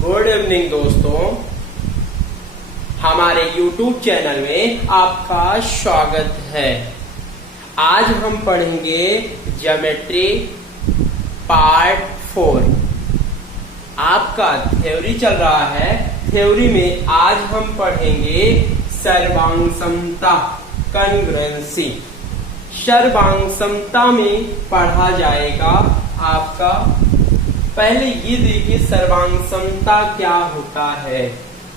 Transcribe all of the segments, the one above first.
Good evening दोस्तों, हमारे YouTube channel में आपका स्वागत है। आज हम पढ़ेंगे ज्योमेट्री पार्ट 4। आपका थ्योरी चल रहा है। थ्योरी में आज हम पढ़ेंगे सर्वांग समता, कॉन्ग्रुएंसी। सर्वांग समता में पढ़ा जाएगा आपका, पहले ये देखिए सर्वांग समता क्या होता है,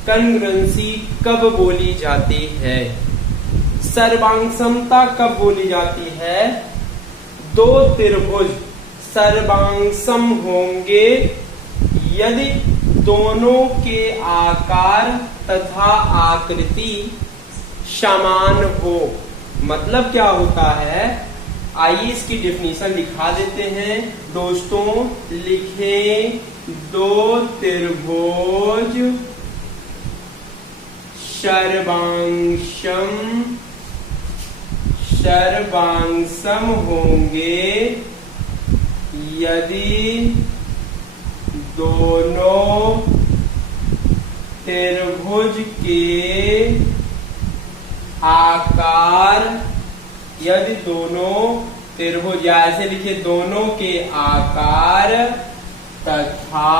कॉन्ग्रुएंसी कब बोली जाती है। सर्वांग समता कब बोली जाती है? दो त्रिभुज सर्वांग सम होंगे यदि दोनों के आकार तथा आकृति समान हो। मतलब क्या होता है, आइए इसकी डेफिनेशन लिखा देते हैं दोस्तों। लिखें, दो त्रिभुज सर्वांग सम होंगे यदि दोनों त्रिभुज के आकार, यदि दोनों त्रिभुज, या ऐसे लिखिए दोनों के आकार तथा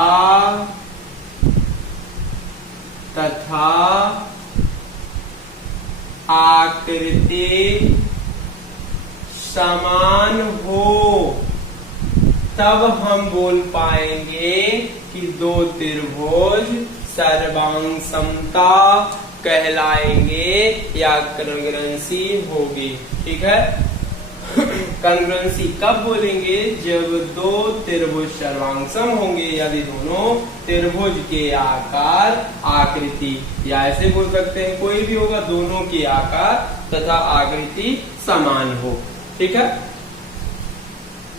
आकृति समान हो, तब हम बोल पाएंगे कि दो त्रिभुज सर्वांग समता कहलाएंगे या कॉन्ग्रुएंसी होगी। ठीक है, कॉन्ग्रुएंसी कब बोलेंगे? जब दो त्रिभुज सर्वांग सम होंगे यदि दोनों त्रिभुज के आकार, आकृति, या ऐसे बोल सकते हैं कोई भी होगा, दोनों के आकार तथा आकृति समान हो। ठीक है,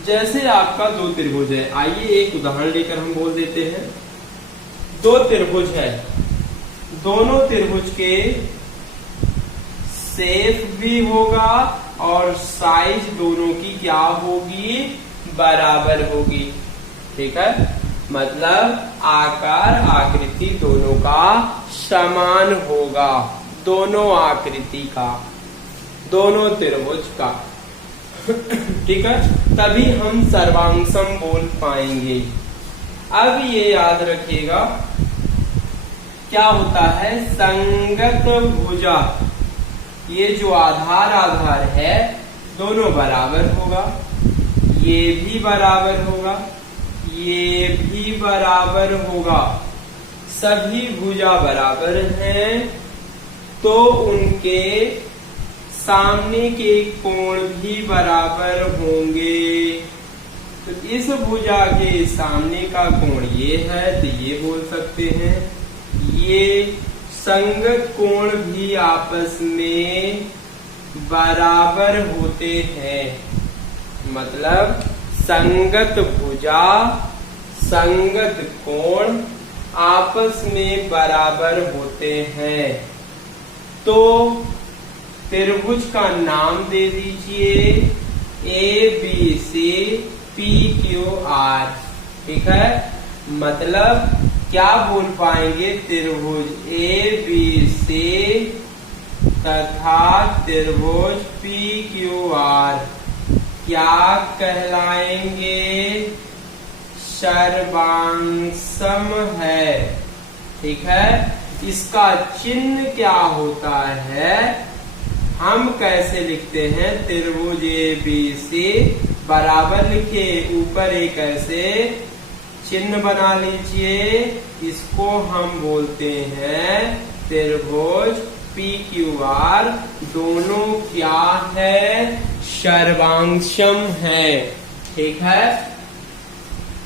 जैसे आपका दो त्रिभुज है, आइए एक उदाहरण लेकर हम बोल देते हैं। दो त्रिभुज है, दोनों त्रिभुज के शेप भी होगा और साइज दोनों की क्या होगी? बराबर होगी। ठीक है, मतलब आकार आकृति दोनों का समान होगा, दोनों आकृति का, दोनों त्रिभुज का। ठीक है, तभी हम सर्वांग सम बोल पाएंगे। अब ये याद रखिएगा क्या होता है, संगत भुजा। ये जो आधार है दोनों बराबर होगा, ये भी बराबर होगा, ये भी बराबर होगा, सभी भुजा बराबर हैं, तो उनके सामने के कोण भी बराबर होंगे। तो इस भुजा के सामने का कोण ये है, तो ये बोल सकते हैं ये संगत कोण भी आपस में बराबर होते हैं। मतलब संगत भुजा, संगत कोण आपस में बराबर होते हैं। तो त्रिभुज का नाम दे दीजिए ABC PQR। ठीक है, मतलब क्या बोल पाएंगे, त्रिभुज ABC तथा त्रिभुज PQR क्या कहलाएंगे? सर्वांग सम है। ठीक है, इसका चिन्ह क्या होता है, हम कैसे लिखते हैं? त्रिभुज ABC बराबर लिखे, ऊपर एक ऐसे चिन्ह बना लीजिए, इसको हम बोलते हैं त्रिभुज PQR। दोनों क्या है? सर्वांग सम है। ठीक है,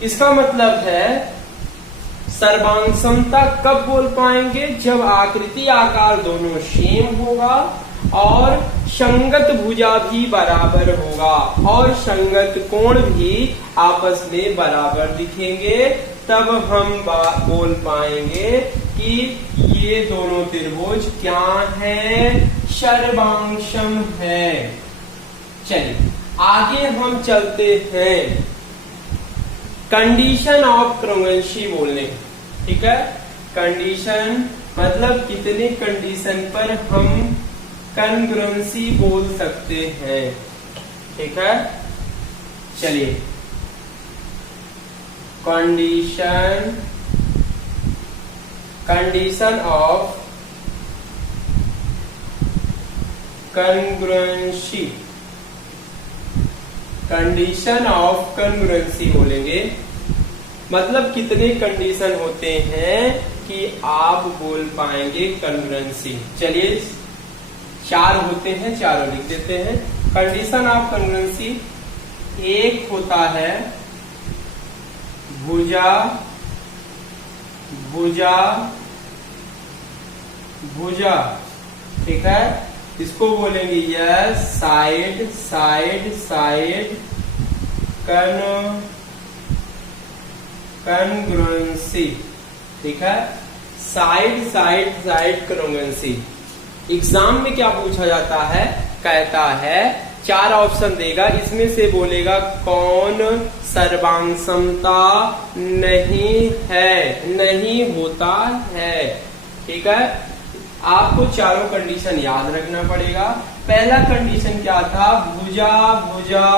इसका मतलब है सर्वांग समता कब बोल पाएंगे? जब आकृति आकार दोनों सेम होगा और संगत भुजा भी बराबर होगा और संगत कोण भी आपस में बराबर दिखेंगे, तब हम बोल पाएंगे कि ये दोनों त्रिभुज क्या हैं? सर्वांग सम है। चलिए आगे हम चलते हैं। कंडीशन ऑफ कॉन्ग्रुएंसी बोलने, ठीक है। कंडीशन मतलब कितने कंडीशन पर हम कॉन्ग्रुएंसी बोल सकते हैं, ठीक है। चलिए, condition of congruency, condition of congruency बोलेंगे मतलब कितने कंडीशन होते हैं कि आप बोल पाएंगे कॉन्ग्रुएंसी। चलिए 4 होते हैं, चारों लिख देते हैं। कंडीशन ऑफ कॉन्ग्रुएंसी, एक होता है भुजा भुजा भुजा, ठीक है। इसको बोलेंगे yes, side side side congruency, ठीक है। Side side side congruency. Exam में क्या पूछा जाता है, कहता है 4 ऑप्शन देगा, इसमें से बोलेगा कौन सर्वांग समता नहीं है, नहीं होता है, ठीक है। आपको चारों कंडीशन याद रखना पड़ेगा। पहला कंडीशन क्या था, भुजा भुजा,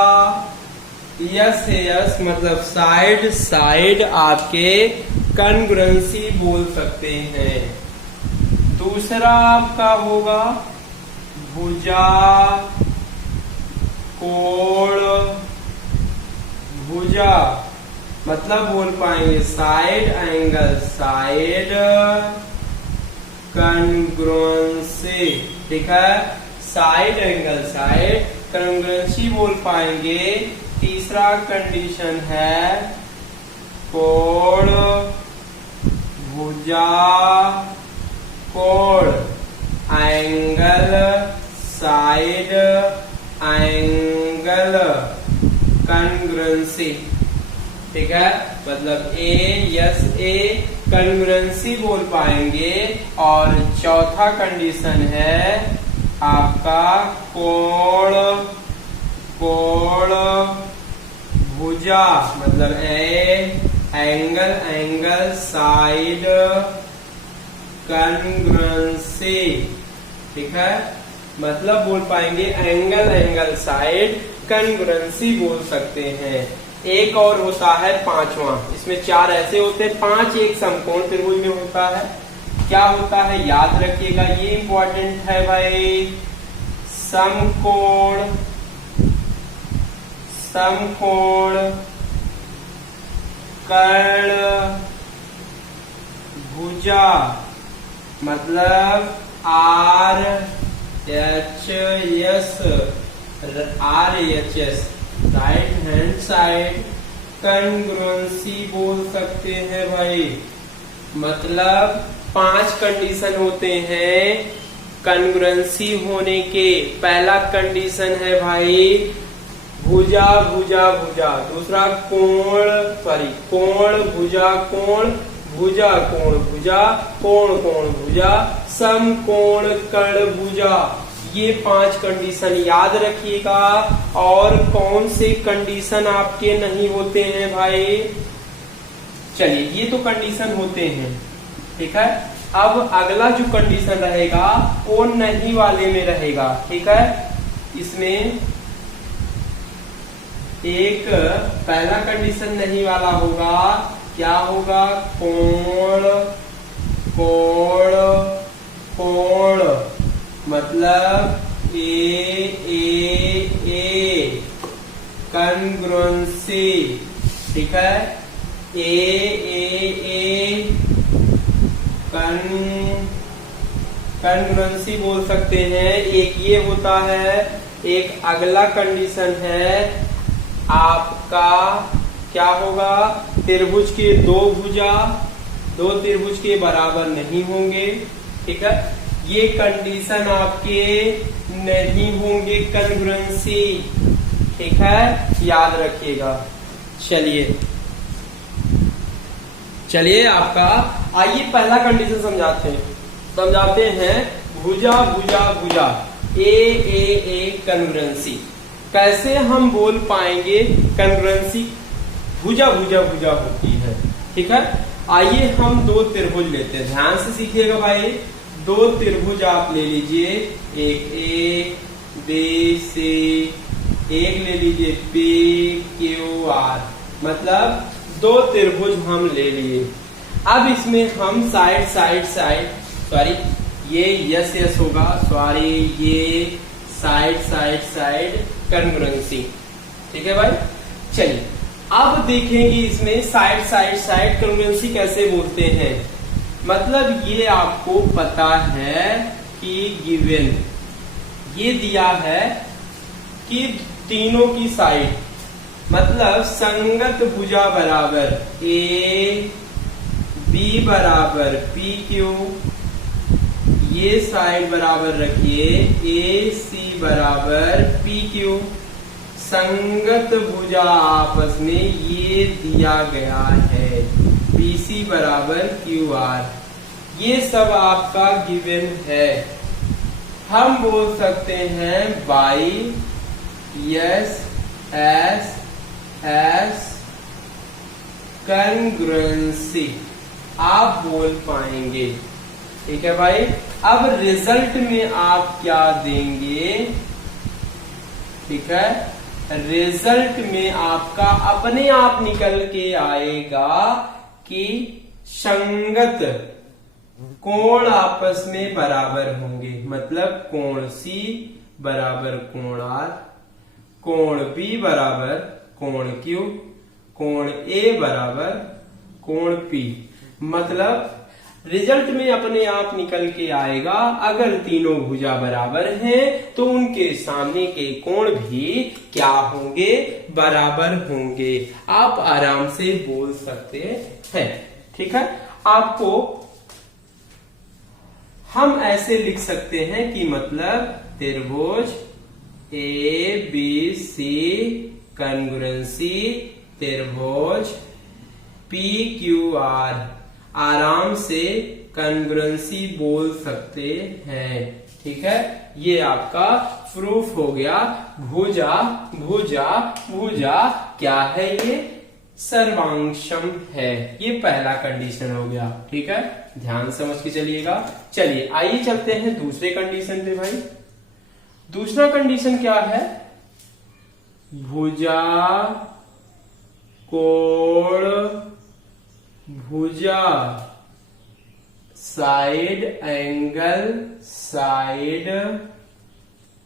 यस यस मतलब साइड साइड आपके कॉन्ग्रुएंसी बोल सकते हैं। दूसरा आपका होगा भुजा कोण भुजा, मतलब बोल पाएंगे साइड एंगल साइड कॉन्ग्रुएंसी, ठीक है। साइड एंगल साइड कॉन्ग्रुएंसी बोल पाएंगे। तीसरा कंडीशन है कोण भुजा कोण, एंगल साइड एंगल कॉन्ग्रुएंसी, ठीक है। मतलब ए यस ए कॉन्ग्रुएंसी बोल पाएंगे। और चौथा कंडीशन है आपका कोण कोण भुजा, मतलब A angle angle side congruency, ठीक है। मतलब बोल पाएंगे एंगल एंगल साइड कॉन्ग्रुएंसी बोल सकते हैं। एक और होता है 5वां, इसमें 4 ऐसे होते हैं। 5 एक समकोण त्रिभुज में होता है। क्या होता है याद रखिएगा, ये इंपॉर्टेंट है भाई। समकोण समकोण कर्ण भुजा, मतलब R H S right hand side congruency बोल सकते हैं भाई। मतलब 5 कंडीशन होते हैं कॉन्ग्रुएंसी होने के। पहला कंडीशन है भाई भुजा भुजा भुजा, दूसरा कोण भुजा कोण भुजा कोण भुजा कोण कोण भुजा समकोण कर्ण भुजा। ये 5 कंडीशन याद रखिएगा। और कौन से कंडीशन आपके नहीं होते हैं भाई, चलिए ये तो कंडीशन होते हैं, ठीक है। अब अगला जो कंडीशन रहेगा वो नहीं वाले में रहेगा, ठीक है। इसमें एक पहला कंडीशन नहीं वाला होगा, क्या होगा, कोण कोण कोण, मतलब ए कॉन्ग्रुएंसी, ठीक है। ए कॉन्ग्रुएंसी बोल सकते हैं। एक ये होता है, एक अगला कंडीशन है आपका क्या होगा, त्रिभुज के 2 भुजा 2 त्रिभुज के बराबर नहीं होंगे, ठीक है। ये कंडीशन आपके नहीं होंगे कॉन्ग्रुएंसी, ठीक है, याद रखिएगा। चलिए आपका आइए पहला कंडीशन समझाते हैं। भुजा भुजा भुजा ए कॉन्ग्रुएंसी, कैसे हम बोल पाएंगे कॉन्ग्रुएंसी भुजा भुजा भुजा होती है, ठीक है। आइए हम दो त्रिभुज लेते हैं, ध्यान से सीखिएगा भाई। दो त्रिभुज आप ले लीजिए, एक ए बी सी, एक ले लीजिए पी क्यू आर, मतलब दो त्रिभुज हम ले लिए। अब इसमें हम साइड साइड साइड, सॉरी ये यस यस होगा, सॉरी ये साइड साइड साइड कॉन्ग्रुएंसी, ठीक है भाई। चलिए अब देखेंगे इसमें साइड साइड साइड कॉन्ग्रुएंसी कैसे बोलते हैं। मतलब ये आपको पता है कि गिवन ये दिया है कि तीनों की साइड, मतलब संगत भुजा बराबर ए बी बराबर पी क्यू, ये साइड बराबर रखिए ए सी बराबर पी क्यू, संगत भुजा आपस में ये दिया गया है बी सी बराबर क्यू आर, ये सब आपका गिवन है। हम बोल सकते हैं by yes S S congruency आप बोल पाएंगे, ठीक है भाई। अब रिजल्ट में आप क्या देंगे, ठीक है, रिजल्ट में आपका अपने आप निकल के आएगा कि संगत कोण आपस में बराबर होंगे, मतलब कोण सी बराबर कोण आर, कोण बी बराबर कोण क्यू, कोण ए बराबर कोण पी। मतलब रिजल्ट में अपने आप निकल के आएगा, अगर तीनों भुजा बराबर हैं तो उनके सामने के कोण भी क्या होंगे, बराबर होंगे। आप आराम से बोल सकते हैं, ठीक है। आपको हम ऐसे लिख सकते हैं कि मतलब त्रिभुज ए बी सी कॉन्ग्रुएंसी त्रिभुज पी क्यू आर, आराम से कॉन्ग्रुएंसी बोल सकते हैं, ठीक है। ये आपका प्रूफ हो गया। भुजा भुजा भुजा क्या है, ये सर्वांगसम है, ये पहला कंडीशन हो गया, ठीक है। ध्यान समझ के चलिएगा। चलिए आइए चलते हैं दूसरे कंडीशन पे भाई। दूसरा कंडीशन क्या है, भुजा कोण भुजा साइड एंगल साइड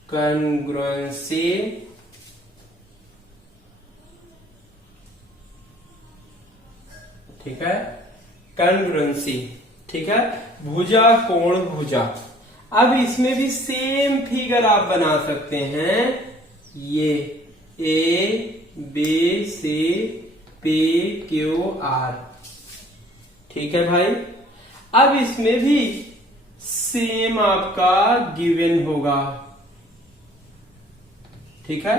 कॉन्ग्रुएंसी ठीक है, कॉन्ग्रुएंसी, ठीक है। भुजा कोण भुजा, अब इसमें भी सेम फिगर आप बना सकते हैं, ये A B C P Q R, ठीक है भाई। अब इसमें भी सेम आपका गिवन होगा, ठीक है।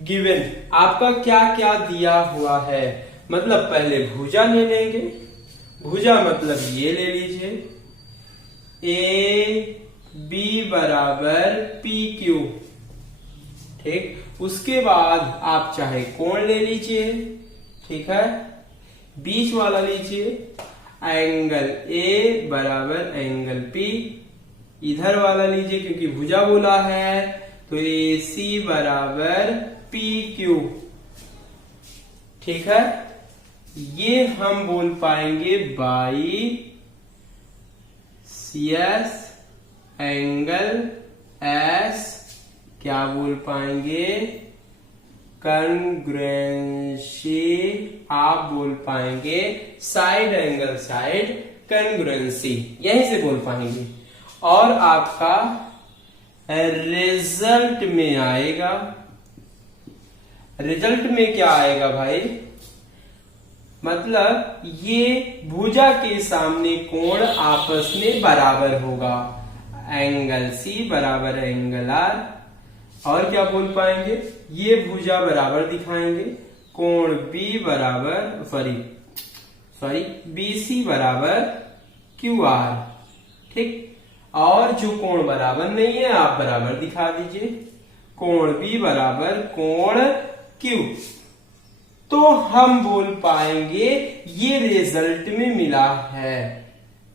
गिवन आपका क्या क्या दिया हुआ है, मतलब पहले भुजा ले लेंगे, भुजा मतलब ये ले लीजिए ए बी बराबर पी क्यू, ठीक। उसके बाद आप चाहे कोण ले लीजिए, ठीक है, बीच वाला लीजिए, एंगल ए बराबर एंगल पी, इधर वाला लीजिए क्योंकि भुजा बोला है तो ए सी बराबर पी क्यू, ठीक है। ये हम बोल पाएंगे बाई सीएस एंगल एस, क्या बोल पाएंगे, कॉन्ग्रुएंसी आप बोल पाएंगे, साइड एंगल साइड कॉन्ग्रुएंसी यहीं से बोल पाएंगे। और आपका रिजल्ट में आएगा, रिजल्ट में क्या आएगा भाई, मतलब ये भुजा के सामने कोण आपस में बराबर होगा, एंगल सी बराबर एंगल आर, और क्या बोल पाएंगे, ये भुजा बराबर दिखाएंगे, कोण बी बराबर सॉरी बी सी बराबर क्यू आर, ठीक। और जो कोण बराबर नहीं है आप बराबर दिखा दीजिए, कोण बी बराबर कोण क्यू, तो हम बोल पाएंगे ये रिजल्ट में मिला है।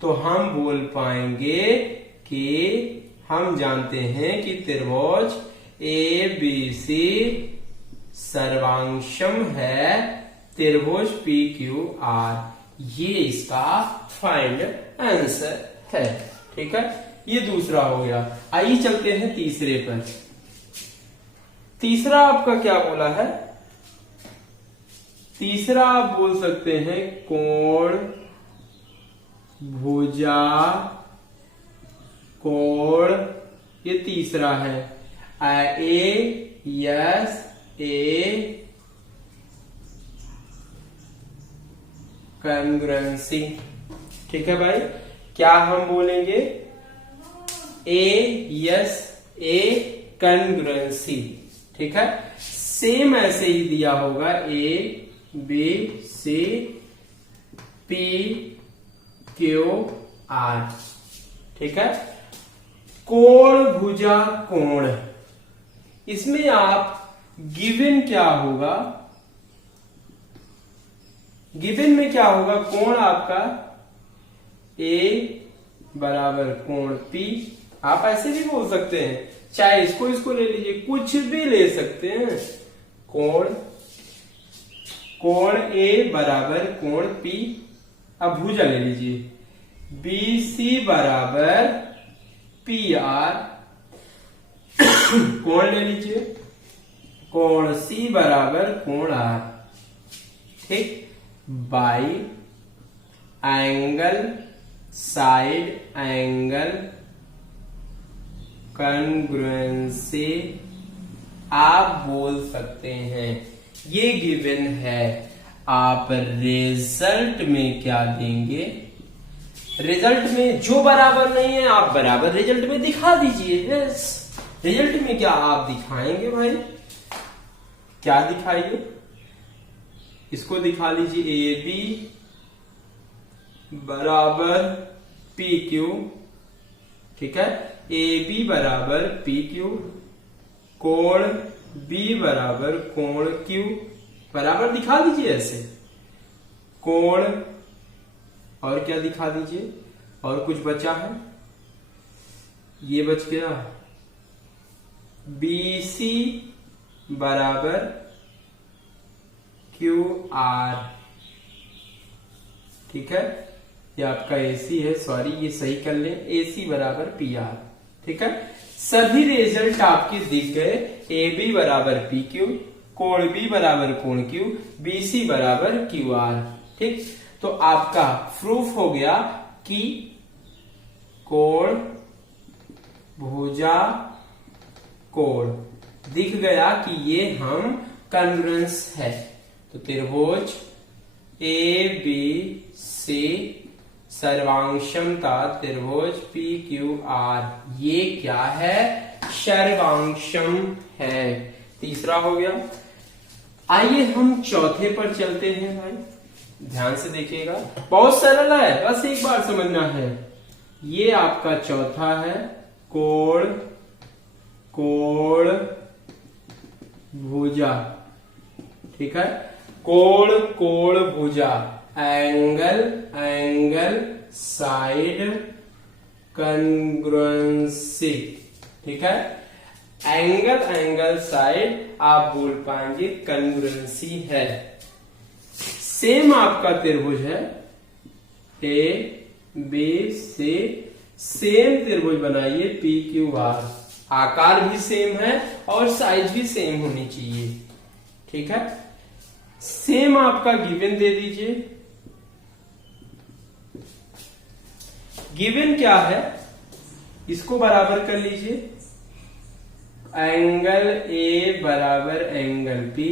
तो हम बोल पाएंगे कि हम जानते हैं कि त्रिभुज ए बी सी सर्वांशम है त्रिभुज पी क्यू आर। ये इसका फाइनल आंसर है। ठीक है, ये दूसरा हो गया। आइए चलते हैं तीसरे पर। तीसरा आपका क्या बोला है? तीसरा आप बोल सकते हैं कोण, भुजा, कोण, ये तीसरा है। A S A congruency. ठीक है भाई, क्या हम बोलेंगे? A S A congruency. ठीक है, सेम ऐसे ही दिया होगा A B C P Q R. ठीक है, कोण, भुजा, कोण, इसमें आप गिवन क्या होगा? गिवन में क्या होगा? कोण आपका ए बराबर कोण पी। आप ऐसे भी बोल सकते हैं, चाहे इसको ले लीजिए, कुछ भी ले सकते हैं। कोण ए बराबर कोण पी। अब भुजा ले लीजिए, बी सी बराबर पी आर। कोण ले लीजिए, कोण सी बराबर कोण आर। ठीक, by angle, side angle, congruency आप बोल सकते हैं। ये गिवन है। आप रिजल्ट में क्या देंगे? रिजल्ट में जो बराबर नहीं है आप बराबर रिजल्ट में दिखा दीजिए। यस, रिजल्ट में क्या आप दिखाएंगे भाई? क्या दिखाइए? इसको दिखा लीजिए, ए बी बराबर पी क्यू। ठीक है, ए बी बराबर पी क्यू, कोण बी बराबर कोण क्यू बराबर दिखा दीजिए ऐसे। कोण और क्या दिखा दीजिए? और कुछ बचा है? ये बच गया बी सी बराबर क्यू आर। ठीक है, ये आपका एसी है, सॉरी ये सही कर लें, एसी बराबर पी आर। ठीक है, सभी रिजल्ट आपके दिख गए। ए बी बराबर पी क्यू, कोण बी बराबर कोण क्यू, बी सी बराबर क्यू आर। ठीक, तो आपका प्रूफ हो गया कि कोण, भुजा, कोण दिख गया कि ये हम कॉन्ग्रुएंस है। तो त्रिभुज ए बी सी सर्वांशमता त्रिभुज पी क्यू आर, ये क्या है? सर्वांशम है। तीसरा हो गया। आइए हम चौथे पर चलते हैं भाई, ध्यान से देखिएगा, बहुत सरल है, बस एक बार समझना है। ये आपका चौथा है, कोण, कोण, भुजा। ठीक है, कोण, कोण, भुजा, एंगल, एंगल, साइड, कॉन्ग्रुएंसी। ठीक है, एंगल, एंगल, साइड आप बोल पाएंगे कॉन्ग्रुएंसी है। सेम आपका त्रिभुज है, ए बी सी, सेम त्रिभुज बनाइए पी क्यू आर। आकार भी सेम है और साइज भी सेम होनी चाहिए। ठीक है, सेम आपका गिवन दे दीजिए। गिवन क्या है? इसको बराबर कर लीजिए, एंगल ए बराबर एंगल पी।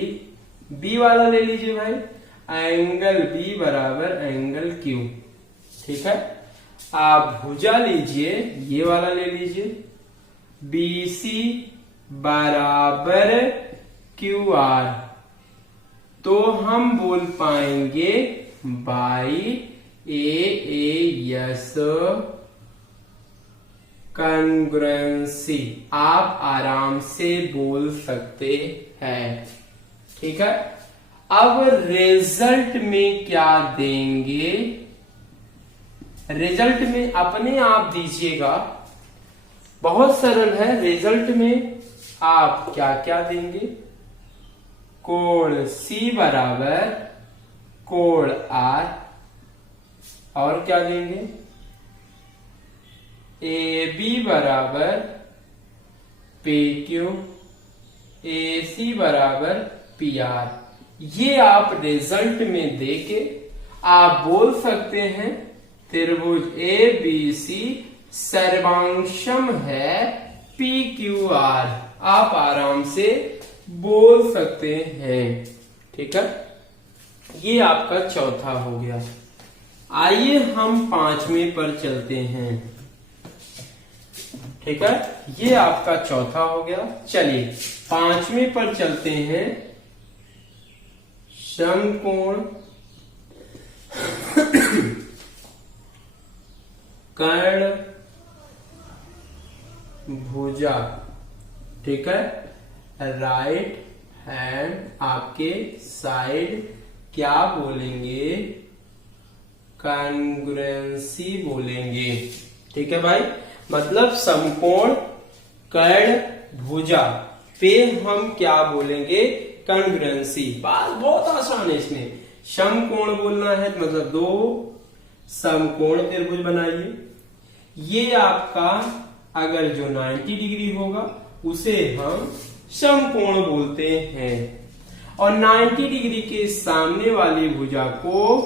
बी वाला ले लीजिए भाई, एंगल बी बराबर एंगल क्यू। ठीक है, आप भुजा लीजिए, ये वाला ले लीजिए, बी सी बराबर क्यू आर। तो हम बोल पाएंगे बाई ए यस कॉन्ग्रुएंसी। आप आराम से बोल सकते हैं। ठीक है, अब रिजल्ट में क्या देंगे, रिजल्ट में अपने आप दीजिएगा, बहुत सरल है। रिजल्ट में आप क्या क्या देंगे, कोण C बराबर कोण R, और क्या देंगे, AB बराबर PQ, AC बराबर PR। ये आप रिजल्ट में देके आप बोल सकते हैं त्रिभुज ABC सर्वांशम है PQR। आप आराम से बोल सकते हैं। ठीक है, ये आपका चौथा हो गया। आइए हम पांचवें पर चलते हैं। ठीक है, ये आपका चौथा हो गया। चलिए पांचवें पर चलते हैं। समकोण कर्ण भुजा। ठीक है, राइट हैंड आपके साइड क्या बोलेंगे, कॉन्ग्रुएंसी बोलेंगे। ठीक है भाई, मतलब समकोण कर्ण भुजा पे हम क्या बोलेंगे, कॉन्ग्रुएंसी। बात बहुत आसान है इसमें। समकोण बोलना है मतलब दो समकोण त्रिभुज बनाइए। ये आपका अगर जो 90 डिग्री होगा उसे हम समकोण बोलते हैं, और 90 डिग्री के सामने वाली भुजा को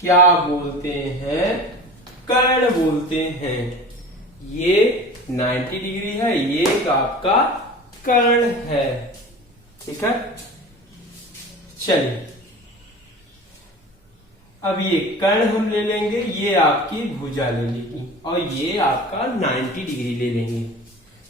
क्या बोलते हैं, कर्ण बोलते हैं। ये 90 डिग्री है, ये आपका कर्ण है। ठीक है, चलिए अब ये कर्ण हम ले लेंगे, ये आपकी भुजा ले लेगी, और ये आपका 90 डिग्री ले लेंगे।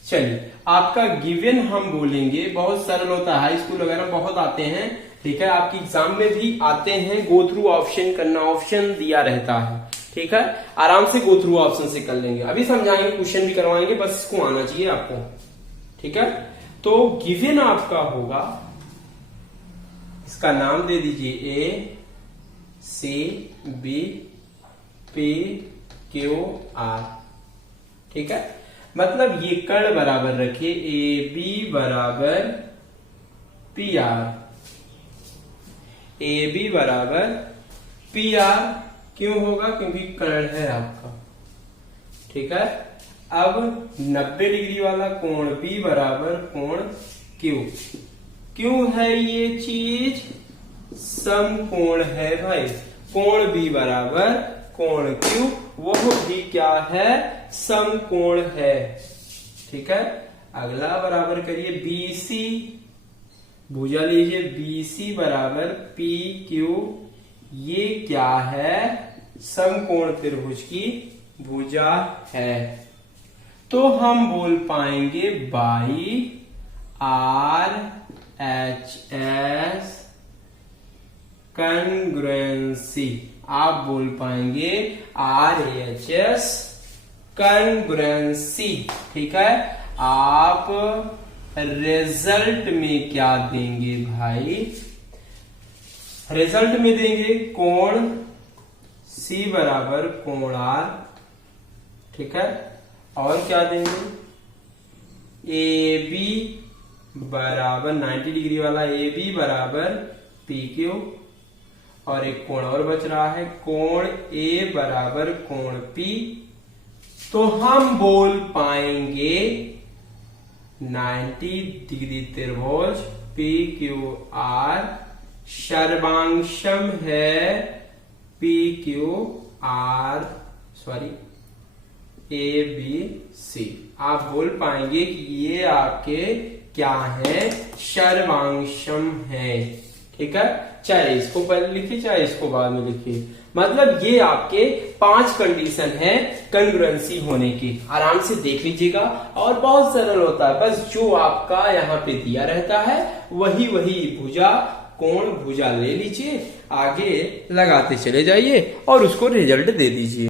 चलिए आपका गिवन हम बोलेंगे, बहुत सरल होता है, हाई स्कूल वगैरह बहुत आते हैं। ठीक है, आपकी एग्जाम में भी आते हैं, गो थ्रू ऑप्शन करना, ऑप्शन दिया रहता है। ठीक है, आराम से गो थ्रू ऑप्शन से कर लेंगे, अभी समझाएंगे, क्वेश्चन भी करवाएंगे, बस इसको आना चाहिए आपको। ठीक है, तो गिवन आपका होगा, इसका नाम दे दीजिए A C B P Q R। ठीक है, मतलब ये कर्ण बराबर रखिए AB बराबर PR, AB बराबर PR क्यों होगा, क्योंकि कर्ण है आपका। ठीक है, अब 90 डिग्री वाला कोण B बराबर कोण Q। क्यों है ये चीज, समकोण है भाई। कोण B बराबर कोण Q, वह भी क्या है, समकोण है। ठीक है, अगला बराबर करिए BC, भुजा लीजिए BC बराबर PQ। ये क्या है, समकोण त्रिभुज की भुजा है। तो हम बोल पाएंगे बाई RHS कॉन्ग्रुएंसी। आप बोल पाएंगे RHS कॉन्ग्रुएंसी। ठीक है, आप रिजल्ट में क्या देंगे भाई, रिजल्ट में देंगे कोण C बराबर कोण R। ठीक है, और क्या देंगे, AB बराबर 90 डिग्री वाला AB बराबर PQ, और एक कोण और बच रहा है, कोण A बराबर कोण P। तो हम बोल पाएंगे 90 डिग्री त्रिभुज PQR सर्वांशम है PQR ABC। आप बोल पाएंगे कि ये आपके क्या है, सर्वांशम है। ठीक है, चाहे इसको पहले लिखिए चाहे इसको बाद में लिखिए। मतलब ये आपके 5 कंडीशन है कॉन्ग्रुएंसी होने की, आराम से देख लीजिएगा, और बहुत सरल होता है। बस जो आपका यहाँ पे दिया रहता है वही भुजा कोण भुजा ले लीजिए, आगे लगाते चले जाइए और उसको रिजल्ट दे दीजिए।